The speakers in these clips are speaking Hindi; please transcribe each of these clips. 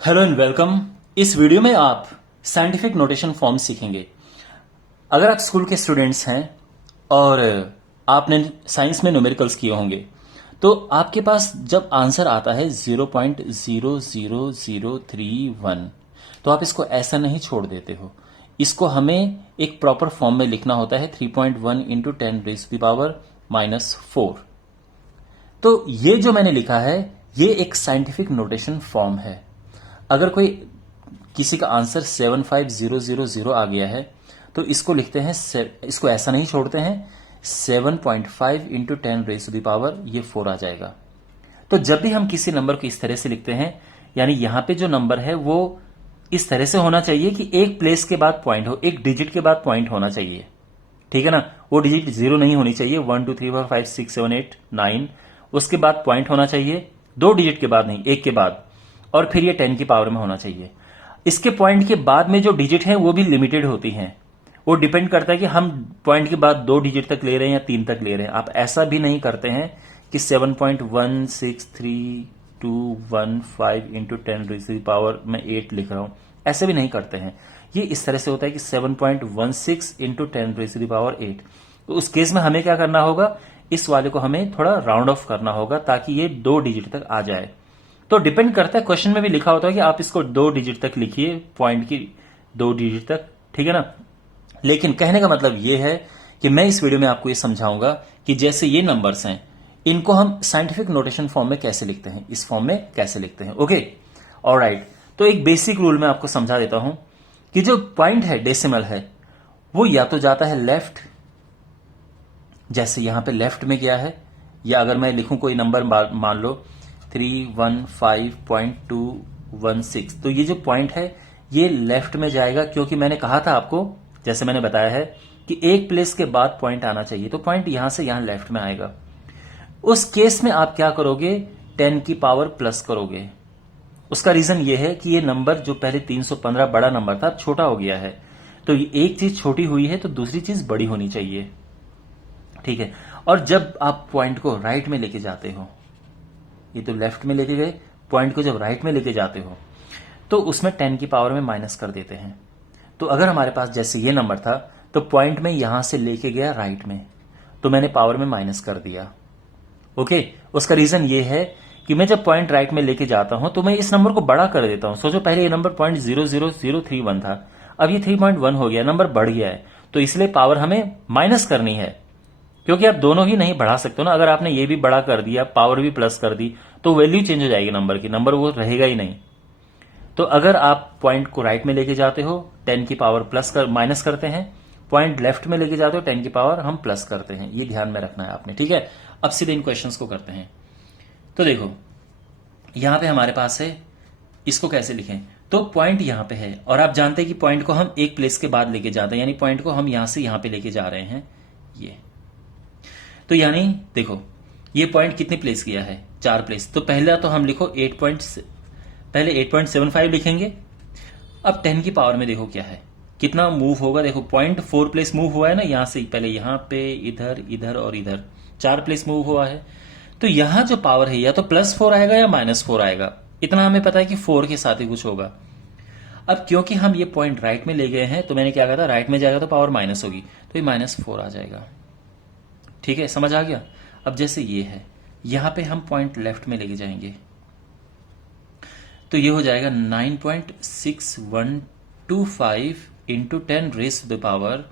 Hello and welcome. इस वीडियो में आप साइंटिफिक नोटेशन फॉर्म सीखेंगे। अगर आप स्कूल के स्टूडेंट्स हैं और आपने साइंस में न्यूमेरिकल्स किए होंगे तो आपके पास जब आंसर आता है 0.00031 तो आप इसको ऐसा नहीं छोड़ देते हो। इसको हमें एक प्रॉपर फॉर्म में लिखना होता है 3.1 इंटू 10⁻⁻⁴। तो ये जो मैंने लिखा है ये एक साइंटिफिक नोटेशन फॉर्म है। अगर कोई किसी का आंसर 75000 आ गया है तो इसको लिखते हैं, इसको ऐसा नहीं छोड़ते हैं, 7.5 इंटू 10⁻⁴ ये 4 आ जाएगा। तो जब भी हम किसी नंबर को इस तरह से लिखते हैं, यानी यहां पे जो नंबर है वो इस तरह से होना चाहिए कि एक प्लेस के बाद पॉइंट हो, एक डिजिट के बाद पॉइंट होना चाहिए, ठीक है ना। वो डिजिट 0 नहीं होनी चाहिए, 1 2 3 4 5 6 7 8 9, उसके बाद पॉइंट होना चाहिए, 2 डिजिट के बाद नहीं, एक के बाद, और फिर ये 10 की पावर में होना चाहिए। इसके पॉइंट के बाद में जो डिजिट हैं वो भी लिमिटेड होती हैं। वो डिपेंड करता है कि हम पॉइंट के बाद 2 डिजिट तक ले रहे हैं या 3 तक ले रहे हैं। आप ऐसा भी नहीं करते हैं कि 7.163.215 इंटू 10⁻⁴ में 8 लिख रहा हूं, ऐसे भी नहीं करते हैं। ये इस तरह से होता है कि 7.16 इंटू 10⁻⁸। तो उस केस में हमें क्या करना होगा, इस वाले को हमें थोड़ा राउंड ऑफ करना होगा ताकि ये 2 डिजिट तक आ जाए। तो डिपेंड करता है, क्वेश्चन में भी लिखा होता है कि आप इसको 2 डिजिट तक लिखिए, पॉइंट की 2 डिजिट तक, ठीक है ना। लेकिन कहने का मतलब ये है कि मैं इस वीडियो में आपको ये समझाऊंगा कि जैसे ये नंबर्स हैं इनको हम साइंटिफिक नोटेशन फॉर्म में कैसे लिखते हैं, इस फॉर्म में कैसे लिखते हैं। Okay, alright. तो एक बेसिक रूल मैं आपको समझा देता हूं कि जो पॉइंट है, डेसिमल है, वो या तो जाता है लेफ्ट, जैसे यहां पे लेफ्ट में गया है, या अगर मैं लिखूं कोई नंबर मान लो 315.216, तो ये जो पॉइंट है ये लेफ्ट में जाएगा, क्योंकि मैंने कहा था आपको, जैसे मैंने बताया है कि एक प्लेस के बाद पॉइंट आना चाहिए, तो पॉइंट यहां से यहां लेफ्ट में आएगा। उस केस में आप क्या करोगे, 10 की पावर प्लस करोगे। उसका रीजन ये है कि ये नंबर जो पहले 315 बड़ा नंबर था, छोटा हो गया है। तो ये एक चीज छोटी हुई है तो दूसरी चीज बड़ी होनी चाहिए, ठीक है। और जब आप पॉइंट को राइट में लेके जाते हो, ये तो लेफ्ट में लेके गए, पॉइंट को जब राइट में लेके जाते हो तो उसमें 10 की पावर में माइनस कर देते हैं। तो अगर हमारे पास जैसे ये नंबर था तो पॉइंट में यहां से लेके गया राइट में, तो मैंने पावर में माइनस कर दिया। ओके, उसका रीजन ये है कि मैं जब पॉइंट राइट में लेके जाता हूं तो मैं इस नंबर को बड़ा कर देता हूं। सोचो, पहले ये नंबर 0.00031 था, अब ये 3.1 हो गया, नंबर बढ़ गया है, तो इसलिए पावर हमें माइनस करनी है, क्योंकि आप दोनों ही नहीं बढ़ा सकते हो ना। अगर आपने ये भी बड़ा कर दिया, पावर भी प्लस कर दी, तो वैल्यू चेंज हो जाएगी नंबर की, नंबर वो रहेगा ही नहीं। तो अगर आप पॉइंट को राइट में लेके जाते हो, 10 की पावर प्लस कर माइनस करते हैं, पॉइंट लेफ्ट में लेके जाते हो, 10 की पावर हम प्लस करते हैं। ये ध्यान में रखना है आपने, ठीक है। अब सीधे इन क्वेश्चंस को करते हैं। तो देखो, यहां पे हमारे पास है, इसको कैसे लिखें, तो पॉइंट यहां पे है और आप जानते हैं कि पॉइंट को हम एक प्लेस के बाद लेके जाते हैं, यानी पॉइंट को हम यहां से यहां पे लेके जा रहे हैं, ये। तो यानी देखो, ये पॉइंट कितनी प्लेस किया है, 4 प्लेस। तो पहला तो हम लिखो पहले 8.75 लिखेंगे। अब 10 की पावर में देखो क्या है, कितना मूव होगा। देखो, पॉइंट 4 प्लेस मूव हुआ है ना, यहां से पहले यहां पे, इधर, इधर और इधर 4 प्लेस मूव हुआ है। तो यहां जो पावर है या तो +4 आएगा या -4 आएगा, इतना हमें पता है कि 4 के साथ ही कुछ होगा। अब क्योंकि हम ये पॉइंट राइट में ले गए हैं, तो मैंने क्या कहा था, राइट में जाएगा तो पावर माइनस होगी, तो ये -4 आ जाएगा, ठीक है, समझ आ गया। अब जैसे ये है, यहां पे हम पॉइंट लेफ्ट में लेके जाएंगे, तो ये हो जाएगा 9.6125 इंटू 10⁻⁴।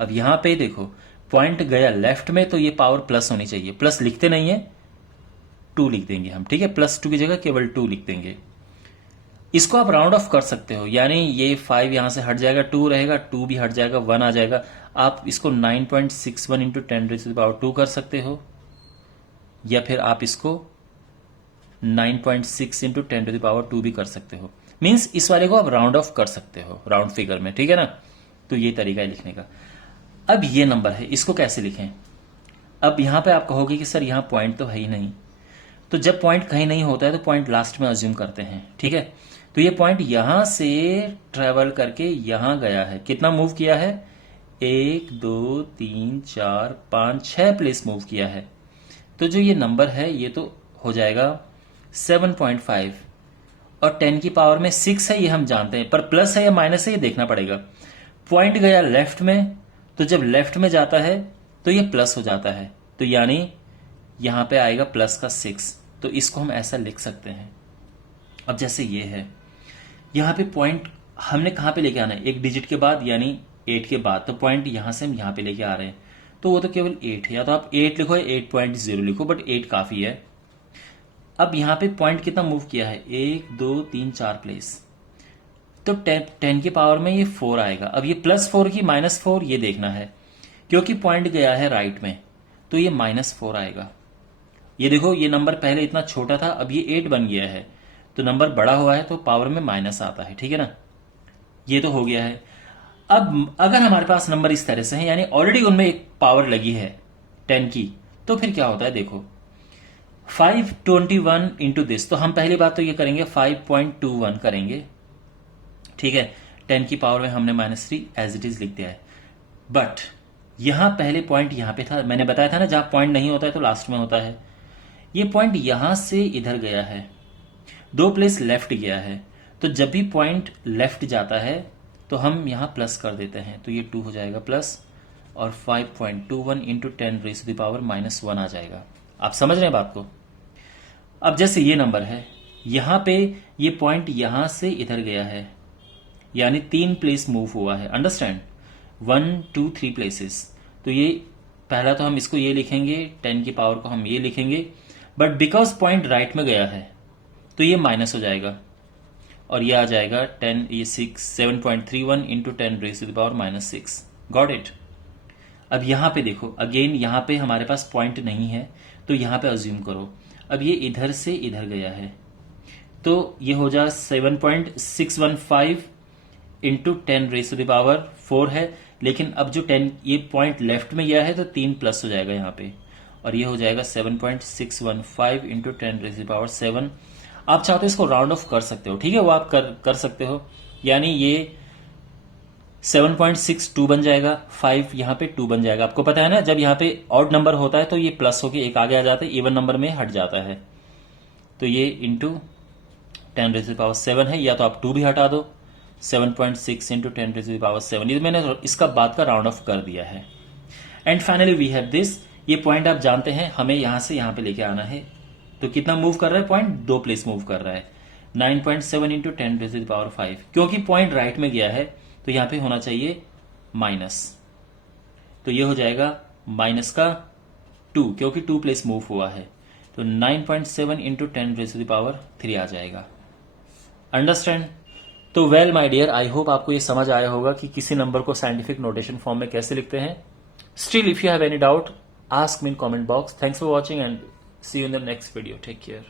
अब यहां पे देखो, पॉइंट गया लेफ्ट में, तो ये पावर प्लस होनी चाहिए, प्लस लिखते नहीं है, 2 लिख देंगे हम, ठीक है। +2 की जगह केवल 2 लिख देंगे। इसको आप राउंड ऑफ कर सकते हो, यानी ये 5 यहां से हट जाएगा, 2 रहेगा, 2 भी हट जाएगा, 1 आ जाएगा। आप इसको 9.61 इंटू 10⁻² कर सकते हो, या फिर आप इसको 9.6 इंटू 10⁻² भी कर सकते हो। मीन्स इस वाले को आप राउंड ऑफ कर सकते हो राउंड फिगर में, ठीक है ना। तो ये तरीका है लिखने का। अब ये नंबर है, इसको कैसे लिखें। अब यहां पे आप कहोगे कि सर यहां पॉइंट तो है ही नहीं, तो जब पॉइंट कहीं नहीं होता है तो पॉइंट लास्ट में अज्यूम करते हैं, ठीक है। तो ये पॉइंट यहां से ट्रेवल करके यहां गया है, कितना मूव किया है, 1 2 3 4 5 6 प्लेस मूव किया है। तो जो ये नंबर है ये तो हो जाएगा 7.5, और 10 की पावर में 6 है ये हम जानते हैं, पर प्लस है या माइनस है ये देखना पड़ेगा। पॉइंट गया लेफ्ट में, तो जब लेफ्ट में जाता है तो ये प्लस हो जाता है, तो यानी यहां पे आएगा प्लस का 6, तो इसको हम ऐसा लिख सकते हैं। अब जैसे ये है, यहां पे पॉइंट हमने कहां पे लेके आना है, एक डिजिट के बाद यानी 8 के बाद, तो पॉइंट यहां से हम यहां पे लेके आ रहे हैं, तो वो तो केवल 8 है, या तो आप 8 लिखो या 8.0 लिखो, बट 8 काफी है। अब यहां पे पॉइंट कितना मूव किया है, 1 2 3 4 प्लेस, तो 10 की पावर में ये 4 आएगा। अब ये +4 की -4 ये देखना है, क्योंकि पॉइंट गया है राइट में, तो ये -4 आएगा। ये देखो, ये नंबर पहले इतना छोटा था, अब ये 8 बन गया है, तो नंबर बड़ा हुआ है तो पावर में माइनस आता है, ठीक है ना। ये तो हो गया है। अब अगर हमारे पास नंबर इस तरह से है, यानी ऑलरेडी उनमें एक पावर लगी है 10 की, तो फिर क्या होता है देखो, 521 इंटू दिस, तो हम पहली बात तो ये करेंगे 5.21 करेंगे, ठीक है। 10 की पावर में हमने -3 एज इट इज लिख दिया है, बट यहां पहले पॉइंट यहां पे था, मैंने बताया था ना, जहां पॉइंट नहीं होता है तो लास्ट में होता है। ये पॉइंट यहां से इधर गया है, 2 प्लेस लेफ्ट गया है, तो जब भी पॉइंट लेफ्ट जाता है तो हम यहां प्लस कर देते हैं, तो ये 2 हो जाएगा प्लस, और 5.21 into 10 raise to the power -1 आ जाएगा। आप समझ रहे हैं बात को। अब जैसे ये नंबर है, यहां पे ये पॉइंट यहां से इधर गया है, यानी 3 प्लेस मूव हुआ है, अंडरस्टैंड, 1 2 3 प्लेसेस, तो ये पहला तो हम इसको ये लिखेंगे, 10 की पावर को हम ये लिखेंगे, बट बिकॉज पॉइंट राइट में गया है तो ये माइनस हो जाएगा, और ये आ जाएगा 10 ये 7.31 into 10 raise to the power -6। Got it. अब यहां पे देखो, अगेन यहां पे हमारे पास पॉइंट नहीं है, तो यहां पे अज्यूम करो, अब ये इधर से इधर गया है, तो ये हो जा 7.615 into 10 raise to the power 4 है, लेकिन अब जो 10 ये पॉइंट लेफ्ट में गया है तो 3 प्लस हो जाएगा यहाँ पे, और ये हो जाएगा 7.615 into 10 raise to the power 7। आप चाहो तो इसको राउंड ऑफ कर सकते हो, ठीक है, वो आप कर सकते हो, यानी ये 7.62 बन जाएगा, 5 यहाँ पे 2 बन जाएगा। आपको पता है ना, जब यहाँ पे ऑड नंबर होता है तो ये प्लस होके एक आगे आ जाता है, इवन नंबर में हट जाता है, तो ये into 10 raise to the power 7 है, या तो आप 2 भी हटा दो, 7.6 into 10 raise to the power 7, ये मैंने इसका बाद का राउंड ऑफ कर दिया है। And finally we have this, ये पॉइंट आप जानते हैं, हमें यहां से यहां पे लेके आना है, तो कितना मूव कर रहा है पॉइंट, 2 प्लेस मूव कर रहा है, 9.7 into 10 raise to the power 5, क्योंकि पॉइंट राइट में गया है तो यहां पे होना चाहिए माइनस, तो ये हो जाएगा माइनस का 2, क्योंकि 2 प्लेस मूव हुआ है, तो 9.7 into 10 raise to the power 3 आ जाएगा। अंडरस्टैंड। तो well my dear, I hope आपको ये समझ आया होगा कि किसी नंबर को साइंटिफिक नोटेशन फॉर्म में कैसे लिखते हैं। Still if you have any doubt, ask me in comment box. Thanks for watching and see you in the next video. Take care.